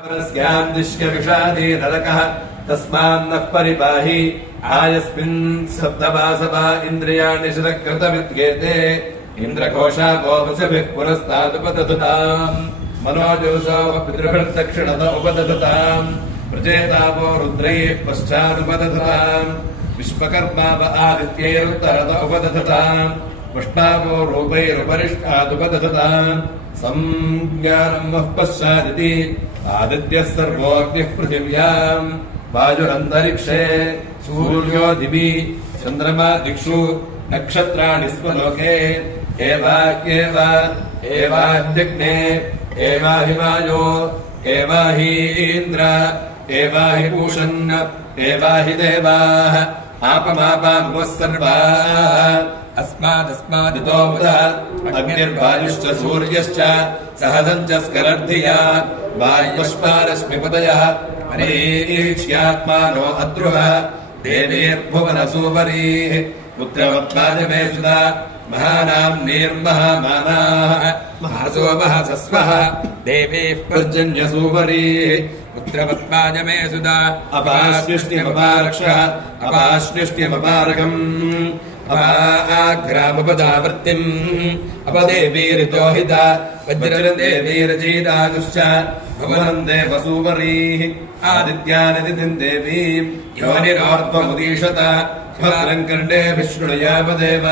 दिश्य विषादी नरकः तस्मान्नः परिपाहि आयस्मिन् सप्तवासवा इन्द्रियाणि शिरकृतविद्येते इन्द्रकोशापो वसुभिः पुरस्तादुपदधताम् मनोजोसो पितृभिर्दक्षिणत उपदधताम् प्रजेतापो रुद्रैः पश्चादुपदधताम् विश्वकर्माव आदित्यैरुत्तरत उपदधताम् पुष्पावो रूपैरुपरिष्टादुपदधताम् संज्ञानम् वः पश्चादिति आदित्यः सर्वोऽग्निः पृथिव्याम् वायुरन्तरिक्षे सूर्यो दिवि चन्द्रमा दिक्षु नक्षत्राणि स्वलोके एवाह्यग्ने एवाहि वायो एवाहि इन्द्र एवाहि पूषन् एवाहि देवाः आपमापामुवः सर्वाः अस्मादितो मुदः अग्निर्वायुश्च सूर्यश्च सहसञ्च स्करर्धिया वायुष्पारश्मिपतयः मरीक्ष्यात्मानो अद्रुवः देवीर्भुवनसूवरीः पुत्रवत्पादमे सुधा महानाम् निर्महामानाः महासो महसस्वः देवीः पर्जन्यसूवरीः पुत्रवत्पादमे सुधा अपाश्लिष्ट्यमपारक्षः अपाश्लिष्ट्यमपारकम् अपाग्रामपदावृत्तिम् अपदेवीरितो हिता वज्रदेवीरचीदागुश्च भुवनम् देवसूवरीः आदित्यानिदितिम् देवीम् योनिरोर्ध्वमुदीशत भद्रम् कर्णेभिः शृणुयावदेव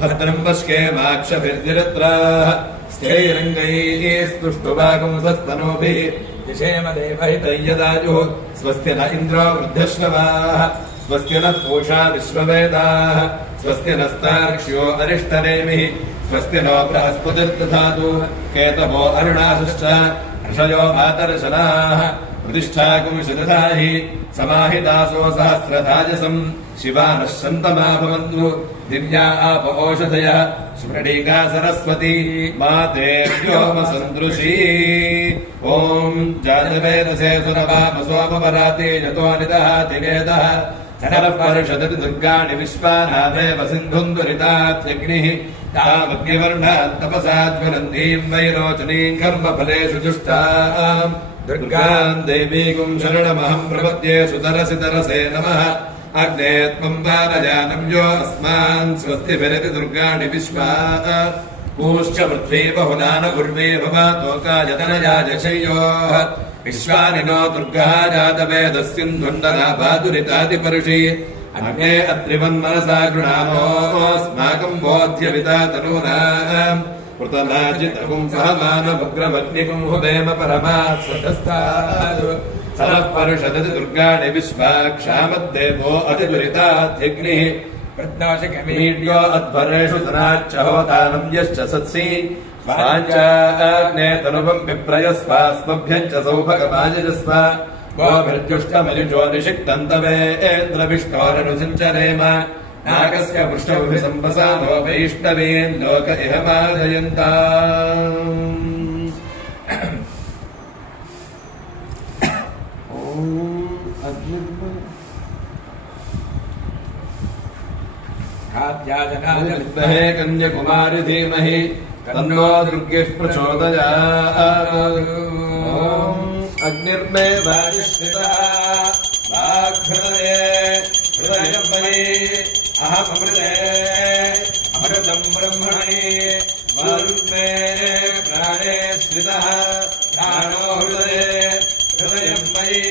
भद्रम् पश्येमाक्षभिर्निरत्राः स्थैरङ्गैः स्तुष्टुवागुंसस्तनूभिः दिशेम देवहितय्यदायुः स्वस्ति न इन्द्रो वृद्धश्रवाः स्वस्ति नः पूषा विश्ववेदाः स्वस्ति नस्तार्क्ष्यो अरिष्टनेमिः स्वस्ति नो बृहस्पतिर्दधातु केतवो अरुणासश्च ऋषयो मातर्शनाः प्रतिष्ठाकुंशदधाहि समाहितासो सहस्रधाजसम् शिवानः शन्तमा भवन्तु दिव्या आप ओषधयः सुमृडीका सरस्वती मातेभ्योमसन्दृशी ॐ जातवेदसे सुरवामसोमवराते यतो निदहाति वेदः धनः परिषदति दुर्गाणि विश्वानादेव सिन्धुम् दुरितात्यग्निः तावग्निवर्णात् तपसाद्वनन्दीम् वैरोचनीम् कर्मफलेषु जुष्टाम् दुर्गाम् देवीकुम् शरणमहम् प्रपद्ये सुतरसि तरसे नमः अग्ने त्वम् वानजानम् यो अस्मान् स्वस्तिभिरति दुर्गाणि विश्वा पूश्च पृथ्वी बहुना न उर्वे भवातोकायतनयाजशय्योः विश्वानि नो दुर्गः जातवेदस्सिन्धुण्डनाभादुरितादिपरुषि अग्ने अत्रिवन्मनसा गृणामोऽस्माकम् बोध्यविता तनूनाम् पृतनाजितकुम् सहमानमुग्रमग्निकुम् हुवेम परमात् सदस्तादु सरः परिषदति दुर्गाणि विश्वा क्षामद्देवो अतिदुरिताध्यग्निः प्रत्नाशकमीड्यो अध्वरेषु सनाच्च होतानम् यश्च सत्सि स्वाञ्चाग्ने तनुवम् विप्रयस्वास्मभ्यम् च सौभगमायजस्व गोभिर्जुष्टमयुजो निषिक्तन्तवेन्द्रविष्णोरनुसिञ्चरेम नागस्य पृष्ठभिसम्पसामो वैष्णवीन् लोक इह मादयन्ताम् विद्महे कन्याकुमारि धीमहि तन्नो दुर्गिः प्रचोदयात् अग्निर्मे वायुस्थितः वाग्हृदये हृदयमयि अहमृते अमृतम् ब्रह्मणि वायुर्मे प्राणे स्थितः प्राणो हृदये हृदयम् मयि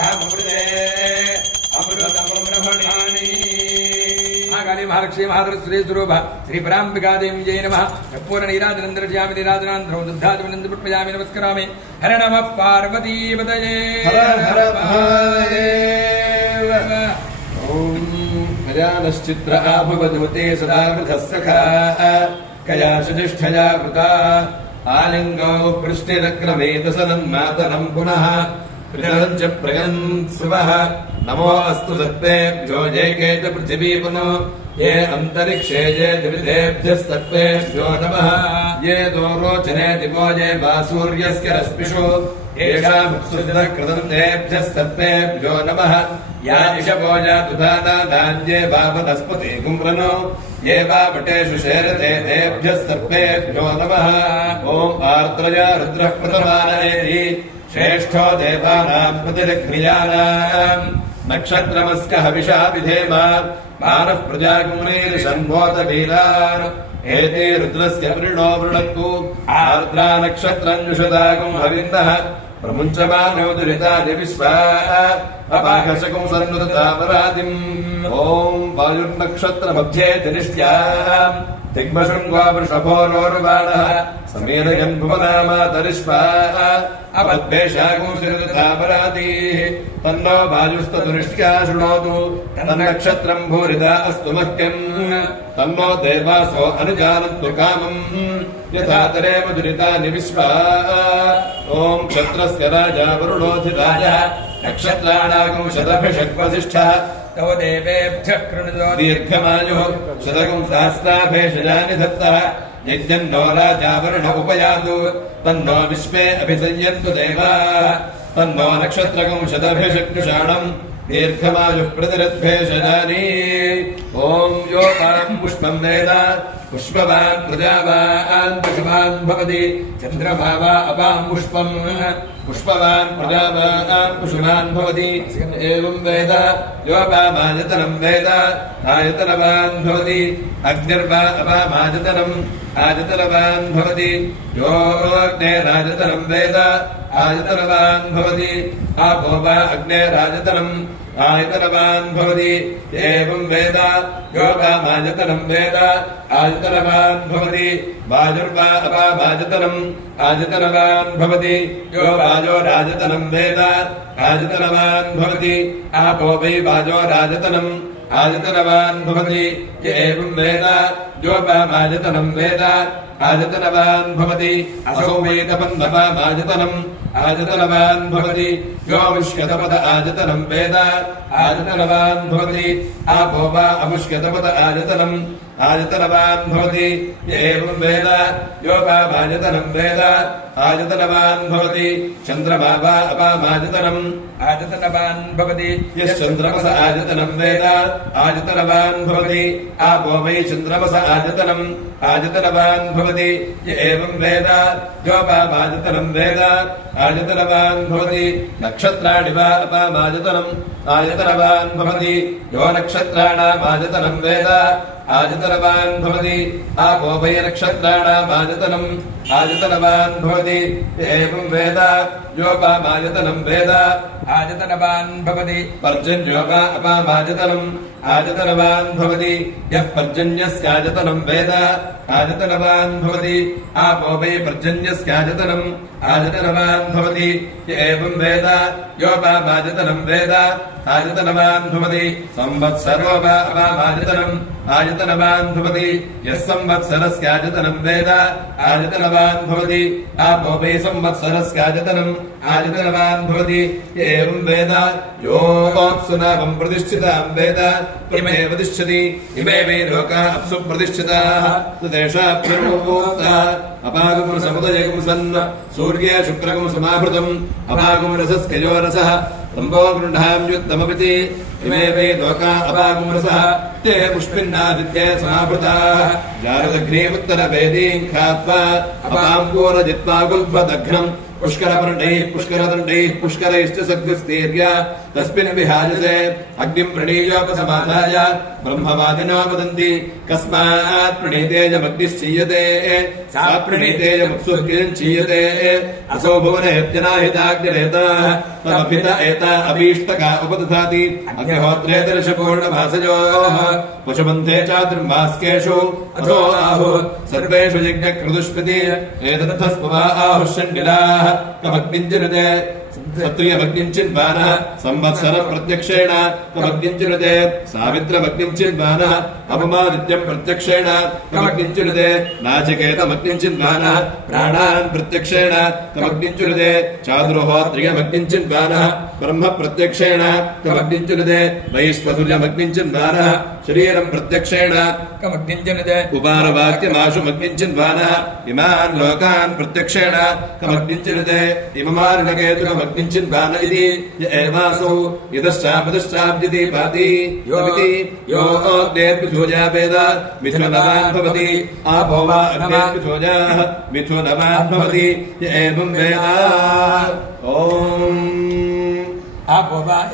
अहमृते अमृतम् ब्रह्मणि महालक्ष्मी महाधरश्री स्वरूप श्री पराम्बिका देवी जय नमः पूर्ण नीराजनन्दर्शयामि नीराजनान्तरं दुग्धादिवनन्दपुष्पयामि नमस्करामि हर नमः पार्वतीपतये हर हर महादेव ॐ अजानश्चित्र आभवदूते सदा वृथः सखा कया सुजिष्ठया वृता आलिङ्गौ पृष्टिरक्रमेत सनन्मातरम् पुनः प्रजनम् च प्रयन् सुवः नमो अस्तु सत्त्वेभ्यो ये के च पृथिवी पुनो ये अन्तरिक्षे ये दिविदेभ्यः सत्त्वेभ्यो नमः ये दोरोचने दिवो ये वा सूर्यस्य रश्मिषु येषामुत्सृजनः कृतम् तेभ्यः सत्त्वेभ्यो नमः या इषवो जातुधानान्ये वा वनस्पति कुम्रनो ये वा वटेषु शेरते तेभ्यः सर्पेभ्यो नमः ॐ आर्द्रया रुद्रः प्रथमानयेति श्रेष्ठो देवानाम् प्रतिरक्रियाणाम् नक्षत्रमस्य हविषा विधेम मानः प्रजाकुम्रीर्षण्मोत वीरान् एते रुद्रस्य वृणो वृणक्तु आर्द्रा नक्षत्रम् जुषदागुम् हविन्दः प्रमुञ्चमानो दुरितानि विश्वा अपाकशकुम् सन्नुतापरादिम् ॐ वायुर्नक्षत्रमध्ये जनिष्ठ्याम् दिग्मशृङ्गो वृषभोरोर्बाणः समेदयन् भुवनामातरिष्वा अपद्वेषागुम् सिरतापरातिः तन्नो वायुस्तदृष्ट्या शृणोतु तन्नक्षत्रम् भूरिदा अस्तु मह्यम् तन्नो देवासो अनुजानन्तु कामम् यथा तरेम दुरितानि विश्वा ॐ क्षत्रस्य राजा वरुणोऽधिराजः नक्षत्राणागुम् शतभिषग्वसिष्ठः तव देवेभ्यः कृणुतो दीर्घमायुः शतकम् सहस्राभेषजानि दत्तः यज्ञन्नो राजा वरुण उपयातु तन्नो विश्वे अभिसंयन्तु देवाः तन्नो नक्षत्रकम् शतभिषग्षाणम् दीर्घमायुः प्रतिरद्भेषजानि ॐ यो पाम् पुष्पम् वेद पुष्पवान् प्रजावान् पशुवान् भवति चन्द्रमा वा अपाम् पुष्पम् पुष्पवान् प्रजावान् पशुवान् भवति एवम् वेद योपामायतनम् वेद आयतनवान् भवति अग्निर्वा अपामायतनम् आयतनवान् भवति योऽग्नेरायतनम् वेद आयतनवान् भवति आपो वा अग्नेरायतनम् आयतनवान् भवति एवम् वेद योपामायतनम् वेद आयतनवान् भवति वायुर्वा अपामायतनम् आयतनवान् भवति यो वायोरायतनम् वेद आयतनवान् भवति आपो वै वायोरायतनम् आयतनवान् भवति एवम् वेद योपामायतनम् वेद आयतनवान् भवति असौ वेदपन्नपामायतनम् आयतनवान् भवति यो विष्यतपद आयतनम् वेद आयतनवान् भवति आपो वा अमुष्यतपद आयतनम् आयतनवान् भवति एवम् वेद योपामायतनम् वेद आयतनवान् भवति चन्द्रमा वा अपामायतनम् आयतनवान् भवति यश्चन्द्रमस आयतनम् वेद आयतनवान् भवति आपो वै चन्द्रमस आयतनम् आयतनवान् भवति एवम् वेद योपामायतनम् वेद आयतनवान् भवति नक्षत्राणि वा अपामायतनम् आयतनवान् भवति यो नक्षत्राणाम् आयतनम् वेद आयतनवान् भवति आपो वै नक्षत्राणाम् आयतनम् आयतनवान् भवति एवम् वेद योपामायतनम् वेद आयतनवान् भवति पर्जन्यो वा अपामायतनम् आयतनवान् भवति यः पर्जन्यस्यायतनम् वेद आयतनवान् भवति आपो वै पर्जन्यस्यायतनम् आयतनवान् भवति एवम् वेद योपामायतनम् वेद आयतनवान् भवति संवत्सरो वा अपामायतनम् आयतनवान् भवति यः संवत्सरस्यायतनम् वेद आयतनवान् भवति आपो वै संवत्सरस्यायतनम् आयतनवान् भवति एवम् वेद योऽप्सुनामम् प्रतिष्ठिताम् वेद त्वमेव तिष्ठति इमे वै लोकाः अप्सु प्रतिष्ठिताः तदेषाभ्युर्मुक्ताः अपागुम् समुदयगुम् सन् सूर्ये शुक्रगुम् समाभृतम् अपागुम् रसस्कयो रसः तम्बो गृह्णाम्युत्तमपिति इमे वै लोका अपागुम् रसः ते पुष्पिन्नादित्ये समाभृताः जारदग्नीमुत्तरवेदीम् खात्वा अपाङ्गूरजित्वा गुल्फदघ्नम् पुष्करपर्णैः पुष्करदण्डैः पुष्करैश्च सद्गुस्तीर्य तस्मिन् विहाजसे अग्निम् प्रणीयोपसमाधाय ब्रह्मवादिनो वदन्ति कस्मात् प्रणीतेजमग्निश्चीयते सा प्रणीतेजमप्सुर्गिरिञ्चीयते असौ भुवनेत्यनाहिताग्निरेताः तमभित एता अभीष्टका उपदधाति अग्निहोत्रे दर्शपूर्णभासयोः पशुबन्धे चातुर्मास्केषु अथो आहुः सर्वेषु यज्ञक्रतुष्पति एतदर्थस्पवा आहुष्यण्डिलाः कमग्निञ्जनुते क्षत्रियमग्निञ्चिन्वानः संवत्सरम् प्रत्यक्षेण कमग्निञ्चिनुते सावित्रमग्निञ्चिन्वानः अपमादित्यम् प्रत्यक्षेण कमग्निञ्चिनुते नाचिकेतमग्निञ्चिन्वानः प्राणान् प्रत्यक्षेण कमग्निञ्चिनुते चातुर्होत्रियमग्निञ्चिन्वानः ब्रह्म प्रत्यक्षेण कमग्निञ्चिनुते वैश्वसूर्यमग्निञ्चिन्वानः शरीरम् प्रत्यक्षेण कमग्निञ्चिनुते उपारवाक्यमाशुमग्निञ्चिन्वानः इमान् लोकान् प्रत्यक्षेण कमग्निञ्चिनुते इममार्णकेतुकम् अग्निञ्चिन्वान इति य एवासौ यतश्चापदश्चाब्दिति पाति योमिति यो अग्नेर्मिथुजा वेद मिथुनवान् भवति आपो वा अग्नेर्मिथुजाः मिथुनवान् भवति य एवं वेद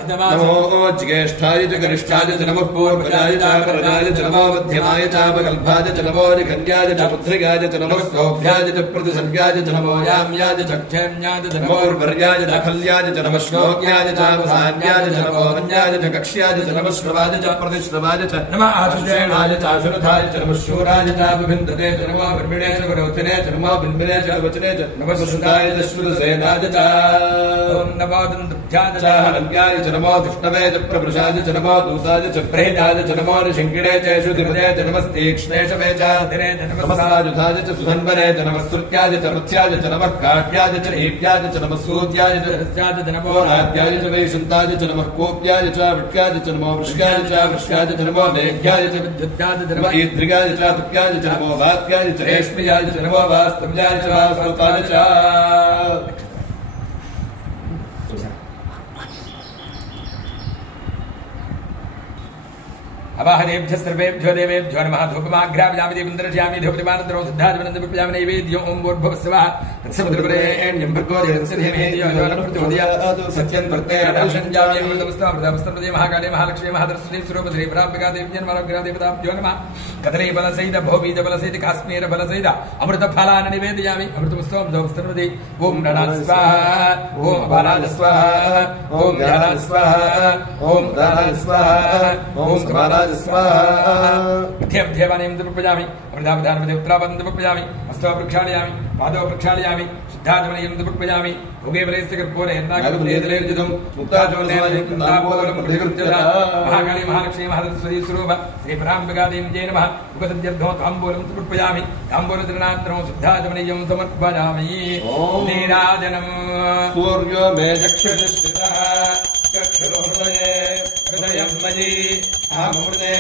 नमो ज्येष्ठाय च गरिष्ठाय च नमः पूर्वजाय च परजाय च नमो मध्यमाय च अपकल्पाय च नमो निखण्ड्याय च पुत्रिकाय च नमः सौभ्याय च प्रतिसर्गाय च नमो याम्याय च क्षेम्याय च नमो वर्याय च खल्याय च नमः श्लोक्याय च वसान्याय च नमो वन्याय च कक्ष्याय च नमः श्रवाय च प्रतिश्रवाय च नमः आशुषेणाय च आशुरथाय च नमः शूराय च विभिन्दते च नमो ब्रह्मिणे च वरोधिने च नमो बिन्बिने च वचने च नमः सुषुताय च श्रुतसेनाय च ॐ नमो दन्तभ्याय च नम्याय च नमो विष्णवे च प्रवृषाय च नमो दूताय च प्रेताय च नमो ऋषिङ्गिणे च श्रुतिपदे च नमस्तीक्ष्णेशवे च धिरे च नमस्तायुधाय च सुधन्वने च नमः स्तुत्याय च मत्स्याय च नमः काट्याय च ईप्याय च नमः सूत्याय च हस्याय च नमो रात्याय च वैशन्ताय च नमः कोप्याय च वृक्याय च नमो वृष्याय च च नमो मेघ्याय च विद्युत्याय च नमो ईद्रिगाय च तुप्याय च नमो वात्याय च रेष्म्याय च नमो वास्तव्याय च वास्वताय च अवाहनेभ्यः सर्वेभ्यो देवेभ्यो नमः धूपमाघ्रापयामि देवन्दर्शयामि धूपदीपानन्तरो सिद्धाजमनन्दविप्लवामि नैवेद्यो ॐ भूर्भुवस्सुवः तत्समुद्रवरेण्यं भर्गो देवस्य धीमहि धियो यो नः प्रचोदयात् सत्यं प्रत्ययं अमृतमस्तमृते महाकाले महालक्ष्मी महादर्शनी स्वरूप श्री प्राम्बिका देव्यै नमः देवताभ्यो नमः कदली फलसहित भोबीज फलसहित काश्मीर फलसहित अमृतफलानि निवेदयामि अमृतमस्तमृते ॐ नराज स्वाहा ॐ बालाज स्वाहा ॐ ध्यानाज स्वाहा ॐ दानाज स्वाहा ॐ बालाज स्वाहादेवानीं समर्पयामि अमृतावधानपदे उत्तरापदं समर्पयामि हस्तो प्रक्षालयामि पादौ प्रक्षालयामि शुद्धाचमनीयं समर्पयामि भोगे वरेस्य कर्पूरे यन्नागुलेर्जितं महाकाली महालक्ष्मी महादर्शनी स्वरूप श्री पराम्बिकादेव्यै नमः उपसद्यर्थो ताम्बूलं समर्पयामि ताम्बूलचरणान्तरं शुद्धाचमनीयं समर्पयामि नीराजनं सूर्यो मे चक्षुषिस्थितः चक्षुरुहृदये हृदयं मयि अमृते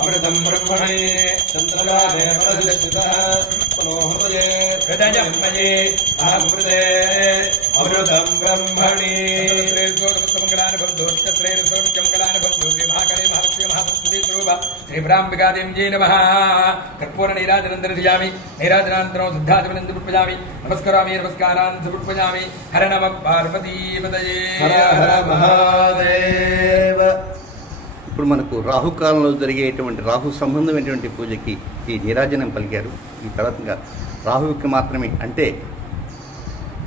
अमृतं ब्रह्मणे चन्द्रलाभे प्रतिष्ठितः मनोहृदये हृदयं मयि अमृते अमृतं ब्रह्मणे श्री प्राम्बिकादेव्यै नमः कर्पूर नीराजनं दर्शयामि नीराजनान्तरं शुद्धाचमनं समर्पयामि नमस्करामि नमस्कारान् समर्पयामि हर नमः पार्वतीपतये हर हर महादेव ఇప్పుడు మనకు రాహుకాలంలో జరిగేటువంటి రాహు సంబంధమైనటువంటి పూజకి ఈ నీరాజనం పలికారు. ఈ తర్వాత రాహువుకి మాత్రమే అంటే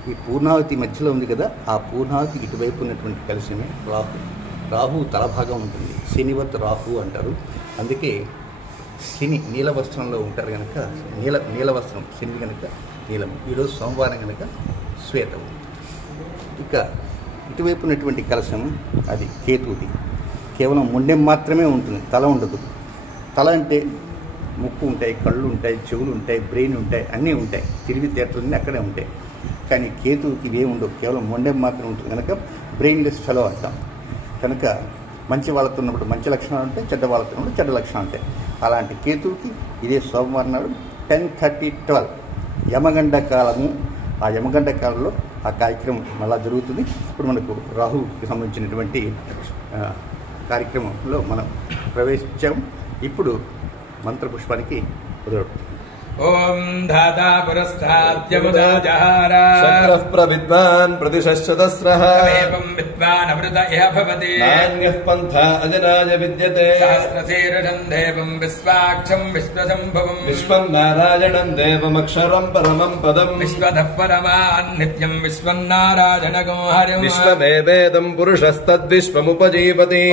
ఈ పూర్ణావతి మధ్యలో ఉంది కదా, ఆ పూర్ణావతి ఇటువైపు ఉన్నటువంటి కలశమే రాహు. రాహు తలభాగం ఉంటుంది, శనివత్ రాహు అంటారు. అందుకే శని నీల వస్త్రంలో ఉంటారు కనుక నీల వస్త్రం శని కనుక నీలము. ఈరోజు సోమవారం కనుక శ్వేతము. ఇక ఇటువైపు ఉన్నటువంటి కలశం అది కేతువుది. కేవలం ముండెం మాత్రమే ఉంటుంది, తల ఉండదు. తల అంటే ముక్కు ఉంటాయి, కళ్ళు ఉంటాయి, చెవులు ఉంటాయి, బ్రెయిన్ ఉంటాయి, అన్నీ ఉంటాయి, తెలివితేటలన్నీ అక్కడే ఉంటాయి. కానీ కేతువుకి ఇవే ఉండవు, కేవలం మొండెం మాత్రం ఉంటుంది కనుక బ్రెయిన్లెస్ ఫెలో అంటాం. కనుక మంచి వాళ్ళతో ఉన్నప్పుడు మంచి లక్షణాలు ఉంటాయి, చెడ్డ వాళ్ళతో ఉన్నప్పుడు చెడ్డ లక్షణాలు ఉంటాయి. అలాంటి కేతువుకి ఇదే సోమవారం నాడు 10:30-12 యమగండ కాలము. ఆ యమగండ కాలంలో ఆ కార్యక్రమం మళ్ళా జరుగుతుంది. ఇప్పుడు మనకు రాహుకి సంబంధించినటువంటి కార్యక్రమంలో మనం ప్రవేశించాము. ఇప్పుడు మంత్రపుష్పానికి కుదరదు. ఓం ధాతా పురస్తాద్యముదా జహార శక్రః ప్రవిద్వాన్ ప్రతిశశ్చతస్రః ఏవం విద్వాన్ అమృత ఇహ భవతి నాన్యః పంథా అజనాయ విద్యతే సహస్రశీర్షం దేవం విశ్వాక్షం విశ్వసంభవం విశ్వం నారాయణం దేవమక్షరం పరమం పదం విశ్వదః పరమాన్ నిత్యం విశ్వం నారాయణగం హరిం విశ్వమేవేదం పురుషస్తద్విశ్వముపజీవతి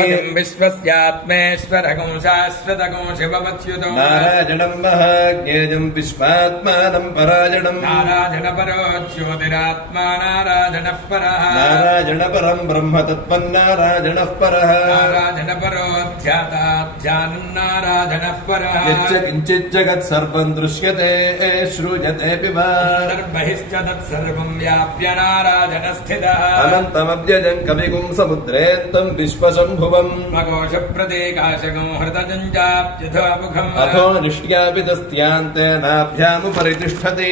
విశ్వస్యాత్మేశ్వరగం శాశ్వతగం శివమచ్యుతం నారాయణం మహాజ్ఞేయం విశ్వాత్మానం పరాయణం నారాయణ పరో జ్యోతిరాత్మా నారాయణ పరః నారాయణ పరం బ్రహ్మ తత్వం నారాయణ పరః నారాయణ పరో ధ్యాతాధ్యానం నారాయణ పరః యచ్చ కించిత్ జగత్ సర్వం దృశ్యతే శ్రూయతే బహిశ్చ తత్ సర్వం వ్యాప్య నారాయణ స్థితః అనంతమవ్యజం కవిగుం సముద్రేంతం విశ్వశంభువం మఘోష ప్రదేకాశకం హృదయం చాప్యథో ముఖం అథో నిష్ట్యాపితస్త్యాంతే सेनाभ्यामुपरितिष्ठति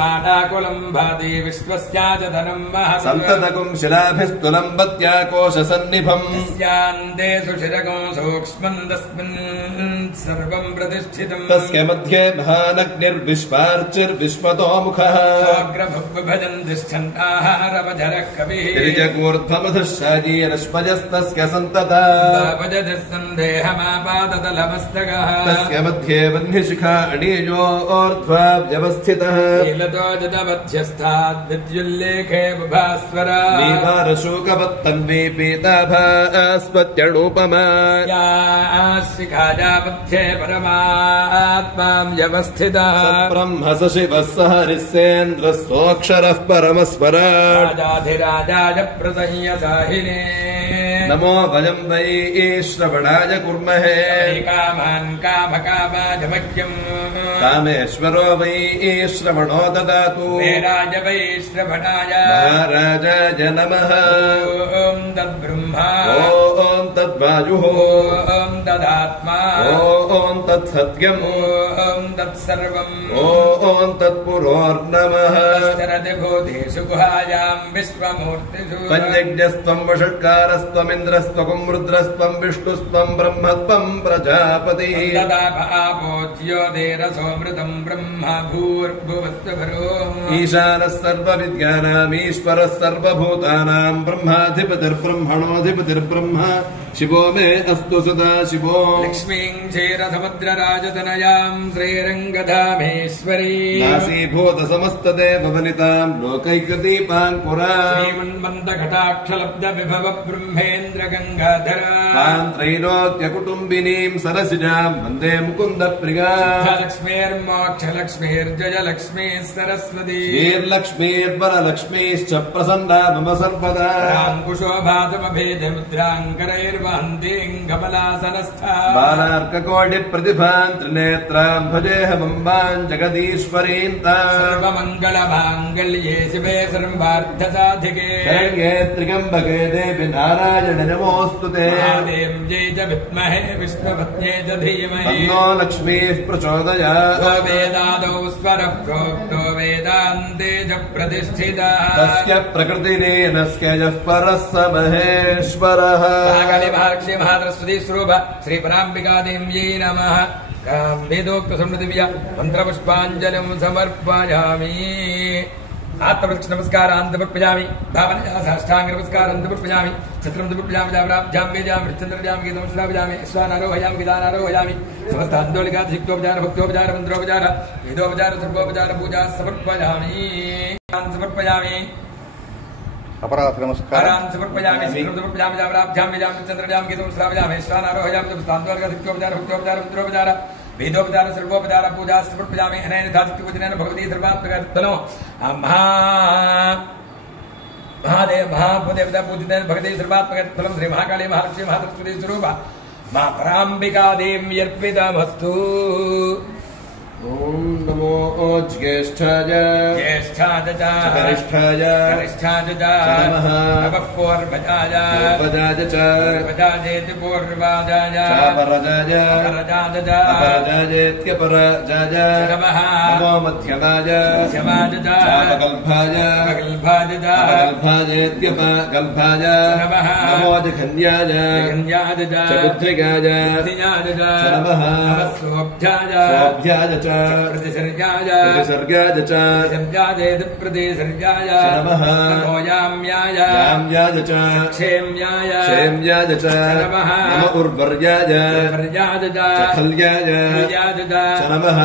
माडाकुलम् भाति विश्वस्याचतनम् महत् सन्ततकुम् शिलाभिस्तुलम् बत्याकोशसन्निभम् तस्यान्ते सुशिरकम् सूक्ष्मम् तस्मिन् सर्वम् प्रतिष्ठितम् तस्य मध्ये महानग्निर्विश्वार्चिर्विश्वतो मुखः भजन् तिष्ठन्ताहारवजरः कविः गिरिजगूर्ध्वमधुः शाजीरश्मजस्तस्य सन्तता भजति सन्देहमापादतलमस्तकः तस्य मध्ये वह्निशिखा अणीयोर्ध्वा व्यवस्थितः नीलतो जतमध्यस्थाद्विद्युल्लेखे बुभास्वरा नीवारशोकवत्तन्वी पीताभास्पत्यणूपमा शिखाया मध्ये परमात्माम् व्यवस्थितः ब्रह्म स शिवः स हरिस्सेन्द्रः सोऽक्षरः परमस्वराट् राजाधिराजाय प्रसंयसाहिने नमो वयम् वै श्रवणाय कुर्महे कामान् कामकामाय मह्यम् कामेश्वरो वै श्रवणो ददातु राज वै श्रवणाय महाराजाय नमः ॐ तद्ब्रह्मा ॐ तद्वायुः ॐ तदात्मा ॐ तत्सत्यम् ॐ तत्सर्वम् ॐ तत्पुरोर्नमः शरदि भूतेषु गुहायाम् विश्वमूर्तिषु पञ्चज्ञस्त्वम् वषट्कारस्त्वमिन्द्रस्त्वम् रुद्रस्त्वम् विष्णुस्त्वम् ब्रह्मत्वम् प्रजापतिः तदापोच्योदेरसोऽमृतम् ब्रह्मा भूर्भुवस्वभरो ईशानः सर्वविद्यानामीश्वरः सर्वभूतानाम् ब्रह्माधिपतिर्ब्रह्मणोऽधिपतिर्ब्रह्म शिवो मे अस्तु सदा शिवो लक्ष्मीम् क्षीरसमुद्रराजतनयाम् श्रीरङ्गधामेश्वरी दासीभूतसमस्तदेववनिताम् लोकैकदीपाङ्कुरा श्रीमन्मन्दघटाक्षलब्धविभव ब्रह्मेन्द्र गङ्गाधरा ताम् त्रैलोक्यकुटुम्बिनीम् सरसिजाम् वन्दे मुकुन्दप्रिया लक्ष्मीर्मोक्षलक्ष्मीर्जयलक्ष्मीः सरस्वती श्रीर्लक्ष्मीर्वरलक्ष्मीश्च प्रसन्ना मम सर्वदा राङ्कुशोभातमभेदमुद्राङ्करैर्वहन्तीम् कमलासनस्था बालार्ककोटिप्रतिभाम् त्रिनेत्राम् भजेऽहमम्बाम् जगदीश्वरीम् ताम् सर्वमङ्गलमाङ्गल्ये शिवे सर्वार्थसाधिके शरण्ये त्र्यम्बके देवि नारायण नमोऽस्तु ते महादेव्यै च विद्महे विष्णुपत्न्यै च धीमहि तन्नो लक्ष्मीः प्रचोदयात् वेदादौ स्वरः प्रोक्तो वेदान्ते च प्रतिष्ठितः तस्य प्रकृतिनेनस्य यः परः स महेश्वरः महाकाली महालक्ष्मी महासरस्वती स्वरूप श्रीपराम्बिकादेव्यै नमः वेदोक्तसंदिव्य मन्त्रपुष्पाञ्जलिम् समर्पयामि आत्मवृक्ष नमस्कारान् समर्पयामि भावनया साष्टाङ्ग नमस्कारान् समर्पयामि छत्रं समर्पयामि जावराभ्यां वेजामि मृत्यन्द्रजामि गीतं श्रावयामि स्वानारोहयामि गीतानारोहयामि समस्त आन्दोलिकाधिक्तोपचार भक्तोपचार मन्त्रोपचार वेदोपचार सर्वोपचार पूजा समर्पयामि समर्पयामि अपराध नमस्कार समर्पयामि शीघ्रं समर्पयामि जावराभ्यां वेजामि मृत्यन्द्रजामि गीतं श्रावयामि स्वानारोहयामि समस्त आन्दोलिकाधिक्तोपचार भक्तोपचार मन्त्रोपचार वेदोपचार सर्वोपचार पूजा समर्पयामि अनेन धातुपूजनेन भगवती सर्वात्मकनो महादेव महाभूदेवता पूजितेन भगवती सर्वात्मकफलं श्री महाकाली महालक्ष्मी महासरस्वती स्वरूप मा पराम्बिका देव्यर्पितमस्तु ॐ नमो ज्येष्ठाय ज्येष्ठाय च कनिष्ठाय कनिष्ठाय च नमः नमः पूर्वजाय पूर्वजाय च पूर्वजायेति पूर्वजाय चापरजाय अपरजाय च अपरजायेत्यपरजाय नमः नमो मध्यमाय मध्यमाय च चापकल्पाय अपकल्पाय च अपकल्पायेत्यपकल्पाय नमः नमो जघन्याय जघन्याय च बुद्धिगाय बुद्धियाय च नमः सोऽभ्याय सोऽभ्याय च प्रतिसर्गाय प्रतिसर्गाय च प्रतिसर्गायेति प्रतिसर्गाय नमः नमो याम्याय याम्याय च क्षेम्याय क्षेम्याय च नमः नम उर्वर्याय पर्याय च खल्याय खल्याय च नमः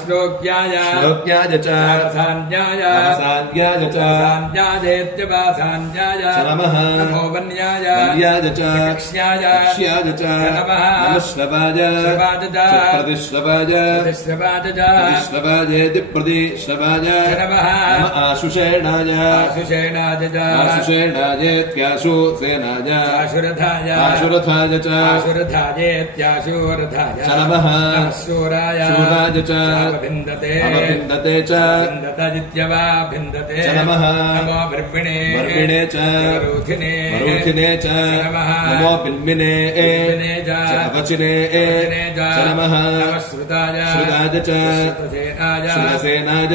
श्लोक्याय श्लोक्याय च सान्याय सान्याय च सान्यायेत्यवासान्याय नमः नमो वन्याय वन्याय च कक्ष्याय कक्ष्याय च नमः नमः श्रवाय श्रवाय च प्रतिश्रवाय प्रतिश्रवाय च प्रतिश्रवायेति प्रतिश्रवाय नमः नम आशुषेणाय आशुषेणाय च आशुषेणायेत्याशु सेनाय आशुरथाय आशुरथाय च आशुरथायेत्याशुरथाय च नमः शूराय शूराय च अवभिन्दते अवभिन्दते च भिन्दतजित्यवा भिन्दते च नमः नमो बर्हिणे बर्हिणे च मरूथिने मरूथिने च नमः नमो बिन्मिने बिन्मिने च वचिने वचिने च च नमः नमः श्रुताय श्रुताय च श्रुतसेनाय च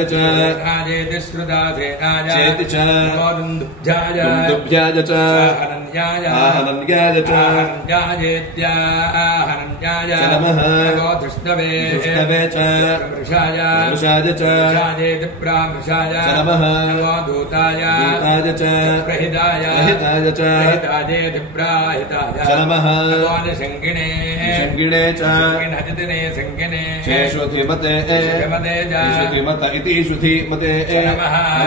चेति च दुन्दुभ्याय च आहनन्याय च नमः धृष्टवे च वृषाय च नमः दूताय च प्रहिताय च नमः शङ्गिणे च शेषुधिमते शेषुधिमत इति श्रुतिमते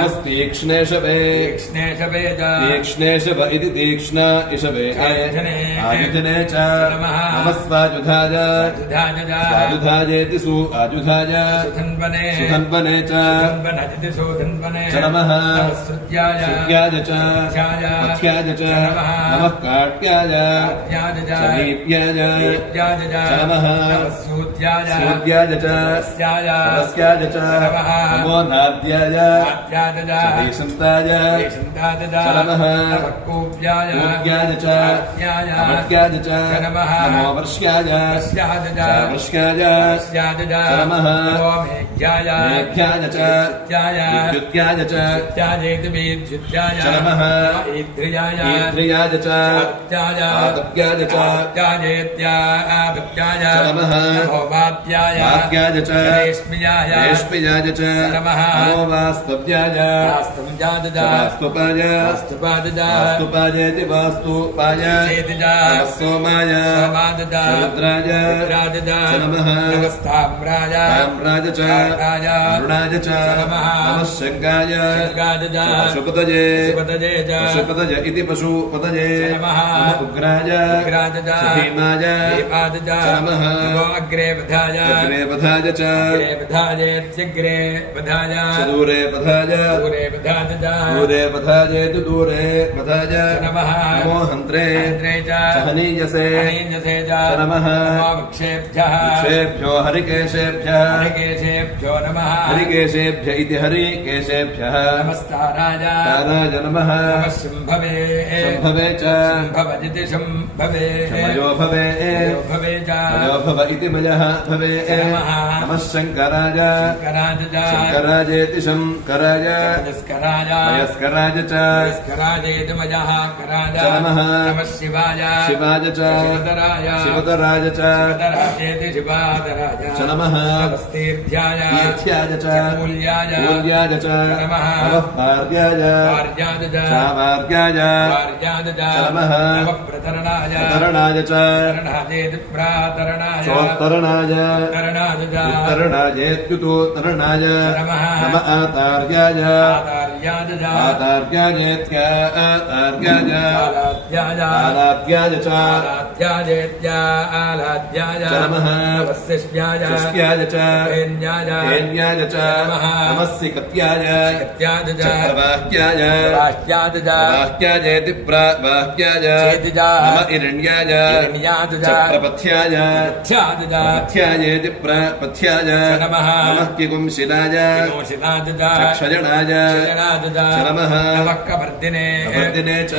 नमस्तीक्ष्णेशवे तीक्ष्णेशव इति तीक्ष्ण इषवे आयुधने च नमस्वायुधाय स्वायुधायेति सु आयुधाय सुधन्वने च नमः श्रुत्याय च मथ्याय च नमः काट्याय समीप्याय नमः सूर्याय च नमस्याय च नमो नाद्याय वैशन्ताय नमः कूप्याय च अमर्त्याय च नमो वर्ष्याय वर्ष्याय नमः मेघ्याय च विद्युत्याय च नमः ईद्रियाय च आतप्याय च नमः वात्याय च रेष्म्याय च नमो वास्तव्याय वास्तुपायति वास्तुपाय सोमाय रुद्राय नमः ताम्राय च अरुणाय च नमः शङ्गाय पशुपतये इति पशुपतये नमः उग्राय भीमाय नमः अग्रे बधाय च दूरे बधाय दूरे बधायेति दूरे बधाय नमो हन्त्रे हनीयसे नमः वृक्षेभ्यो हरिकेशेभ्यो नमः हरिकेशेभ्य इति हरिकेशेभ्यः नमस्ताराय नमः शम्भवे च शमयो भवे भव इति मयः भवे नमः शङ्करायेति शङ्कराय मयस्कराय च नमः शिवाय च शिवतराय च नमः तीर्थ्याय च मूल्याय च नमः भार्याय नमः प्रतरणाय च उत्तरणायेत्युतोत्तरणाय नमः आतार्याय आलाद्याय च नमः शिष्याय च हेन्याय च नमः सिकत्याय चक्रवाक्यायेति प्रवाक्याय नमः इरण्याय चक्रपथ्यायेति प्रपथ्याय नमः किकुंशिलाय क्षयणाय नमः कवर्दिने च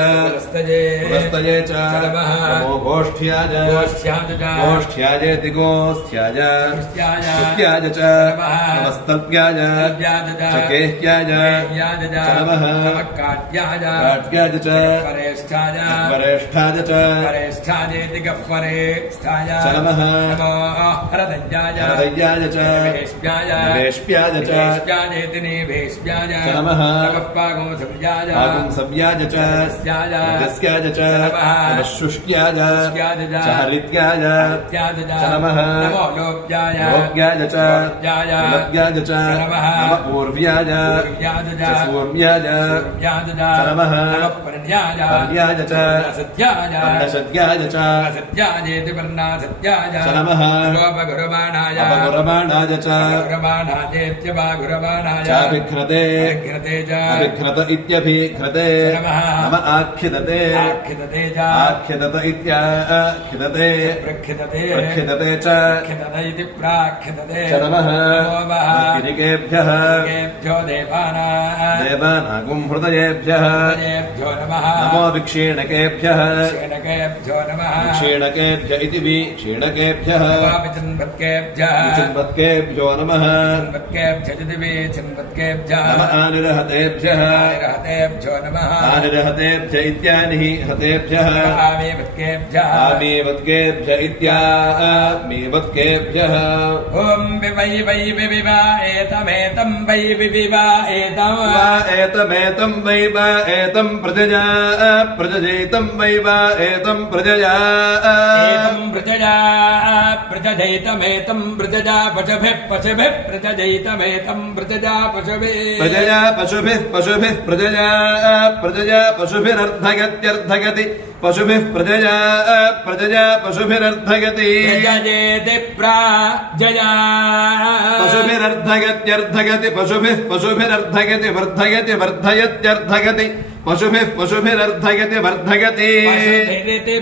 पुलस्तये च नमो गोष्ठ्यायेति गोष्ठ्याय च नमस्तल्प्याय चकेह्याय नमः काट्याय च वरेष्ठाय च नमः हृदयाय च निवेश्याय च नमः पागुंसव्याय च यस्याय च नमः शुष्क्याय च हरित्याय नमः लोप्याय च लभ्याय च नमः पूर्व्याय च सूर्याय नमः पर्याय च वर्णसद्याय च नमः अपगुरबाणाय च चाभिघ्नते च अभिघ्रत इत्यभिघ्रते नम आख्यदते आख्यदत इत्याख्यदते प्रख्यदते च नमः किरिकेभ्यः देवानागुं हृदयेभ्यः नमो विक्षीणकेभ्यः विक्षीणकेभ्य इति विक्षीणकेभ्यः विचिन्वत्केभ्यो नमः नम आनिर्हतेभ्यः आनिर्हतेभ्य इत्यानिहतेभ्यः आमीवत्केभ्य इत्यामीवत्केभ्यः ओम वै वै विविवा एतमेतं वै विविवा एतमेतं वै वा एतं प्रजया प्रजयितं वै वा एतं प्रजया प्रजयितमेतं प्रजया पशुभिः पशुभिः प्रजयितमेतं प्रजया पशुभिः प्रजया पशुभिः प्रजया प्रजया पशुभिरर्धगत्यर्धगति पशुभिः प्रजया प्रजया पशुभिरर्धगति प्रजयेति प्राजया पशुभिरर्धगत्यर्धगति पशुभिः पशुभिरर्धगति वर्धयति वर्धयत्यर्धगति पशुभिः पशुभिरर्धयति वर्धगति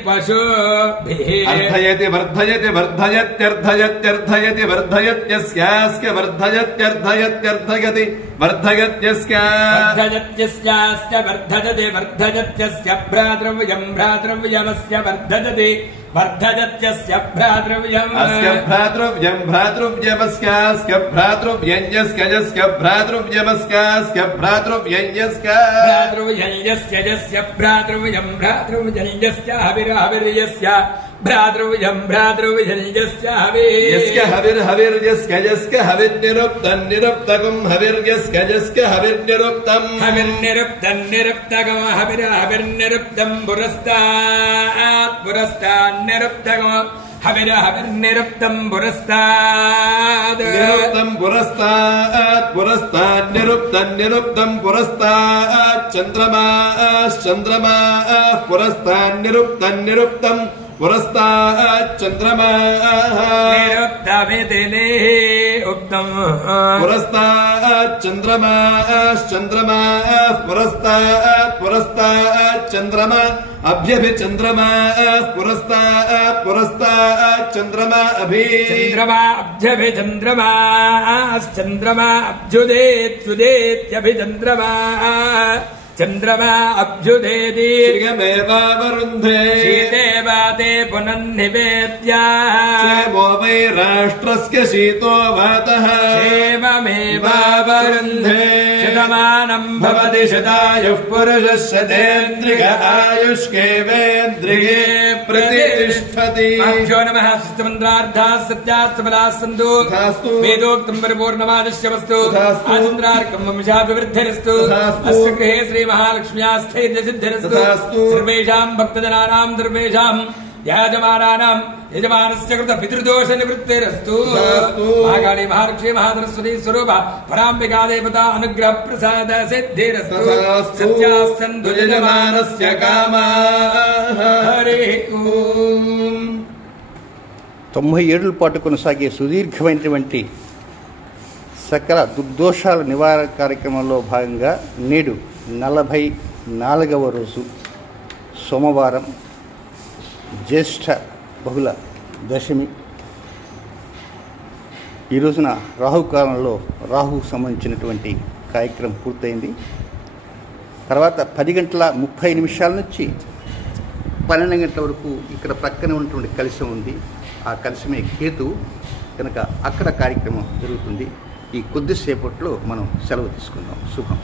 पशुभिः अर्धयति वर्धयति वर्धयत्यर्धयत्यर्धयति वर्धयत्यस्यास्क वर्धयत्यर्धयत्यर्धगति वर्धयत्यस्यास्क वर्धयति वर्धयत्यस्य भ्रातृव्यं भ्रातृव्यमस्य वर्धयति वर्धयत्यस्य भ्रातृव्यम् अस्य भ्रातृव्यं भ्रातृव्यमस्यास्य भ्रातृव्यञ्जस्कजस्य भ्रातृव्यमस्यास्य भ्रातृव्यञ्जस्य भ्रातृव्यञ्जस्य भ्रातृव्यं भ्रातृव्यञ्जस्य हविर्हविर्यस्य भ्रातृव्यं भ्रातृव्यञ्जस्य यस्य हविर्हविर्यस्य हविर्निरुक्तं निरुक्तकं हविर्यस्य हविर्निरुक्तं हविर्निरुक्तं हविर्हविर्निरुक्तं पुरस्तात् पुरस्तान्निरुक्तं हविर्निरुक्तं पुरस्तात् निरुक्तं पुरस्तात् पुरस्तान्निरुक्तं निरुक्तं पुरस्तात् चन्द्रमाश्चन्द्रमाः पुरस्तान्निरुक्तं निरुक्तं पुरस्तात् चन्द्रमाः निरुक्तमिति उक्तम् पुरस्तात् चन्द्रमाश्चन्द्रमाः पुरस्तात् पुरस्तात् चन्द्रमा अभ्यभिचन्द्रमाः पुरस्तात् पुरस्तात् चन्द्रमा अभि चन्द्रमा अभ्यभिचन्द्रमाश्चन्द्रमा अभ्युदेत्युदेत्यभिचन्द्रमा चन्द्रमा अभ्युदेति श्रियमेवावरुन्धे शीतेवाते पुनन्निवेद्या क्षेमो वै राष्ट्रस्य शीतो वातः क्षेममेवावरुन्धे शतमानं भवति शतायुः पुरुषः शतेन्द्रिय आयुष्केवेन्द्रिये प्रतिष्ठति अभ्यो नमः सुस्तमन्त्रार्थाः सत्यात् सबलाः सन्तु वेदोक्तं परिपूर्णमादिश्यमस्तु आचन्द्रार्कं वंशाभिवृद्धिरस्तु अस्य गृहे श्री महालक्ष्म्या स्थैर्यसिद्धिरस्तु सर्वेषां भक्तजनानां सर्वेषां याजमानानां यजमानस्य कृत पितृदोष निवृत्तिरस्तु महाकाली महालक्ष्मी महासरस्वती स्वरूपा पराम्बिका देवता अनुग्रह प्रसाद सिद्धिरस्तु सत्यास्तु यजमानस्य कामाः हरि ओम 90 ఏళ్ల పాటు కొనసాగే సుదీర్ఘమైనటువంటి సకల దుర్దోషాల నివారణ కార్యక్రమంలో భాగంగా నేడు 44వ రోజు సోమవారం జ్యేష్ఠ బహుళ దశమి. ఈ రోజున రాహుకాలంలో రాహుకు సంబంధించినటువంటి కార్యక్రమం పూర్తయింది. తర్వాత 10 గంటల 30 నిమిషాల నుంచి 12 గంటల వరకు ఇక్కడ ప్రక్కనే ఉన్నటువంటి కలశం ఉంది. ఆ కలశమే కేతు కనుక అక్కడ కార్యక్రమం జరుగుతుంది. ఈ కొద్దిసేపట్లో మనం సెలవు తీసుకుందాం. శుభం.